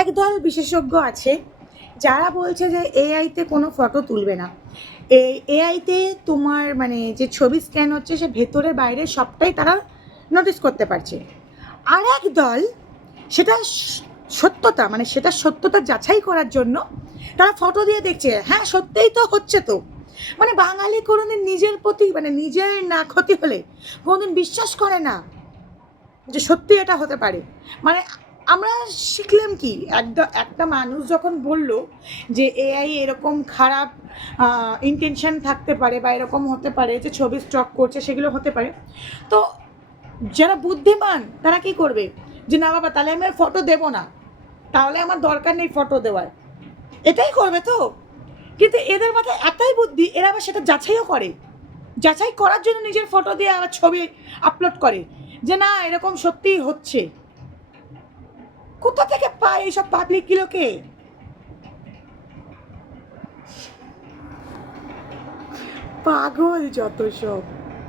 একদল বিশেষজ্ঞ আছে যারা বলছে যে এআইতে কোনো ফটো তুলবে না। এই এআইতে তোমার মানে যে ছবি স্ক্যান হচ্ছে সে ভেতরে বাইরে সবটাই তারা নোটিস করতে পারছে। আর এক দল সেটা সত্যতা মানে সেটা সত্যতা যাচাই করার জন্য তারা ফটো দিয়ে দেখছে হ্যাঁ সত্যিই তো হচ্ছে তো। মানে বাঙালি কোনোদিন নিজের প্রতি মানে নিজের না ক্ষতি হলে কোনোদিন বিশ্বাস করে না যে সত্যি এটা হতে পারে। মানে আমরা শিখলাম কি? একটা একটা মানুষ যখন বলল যে এআই এরকম খারাপ ইন্টেনশন থাকতে পারে বা এরকম হতে পারে যে ছবি স্টক করছে, সেগুলো হতে পারে, তো যারা বুদ্ধিমান, তারা কি করবে? যে না বাবা, তাহলে আমি ফটো দেবো না। তাহলে আমার দরকার নেই ফটো দেওয়ার। এটাই করবে তো। কিন্তু এদের মাথায় এতই বুদ্ধি, এরা আবার সেটা যাচাইও করে। যাচাই করার জন্য নিজের ফটো দিয়ে আবার ছবি আপলোড করে। যে না, এরকম সত্যিই হচ্ছে। কোথা থেকে পায় এইসব পাবলিকগুলোকে পাগল যত সব।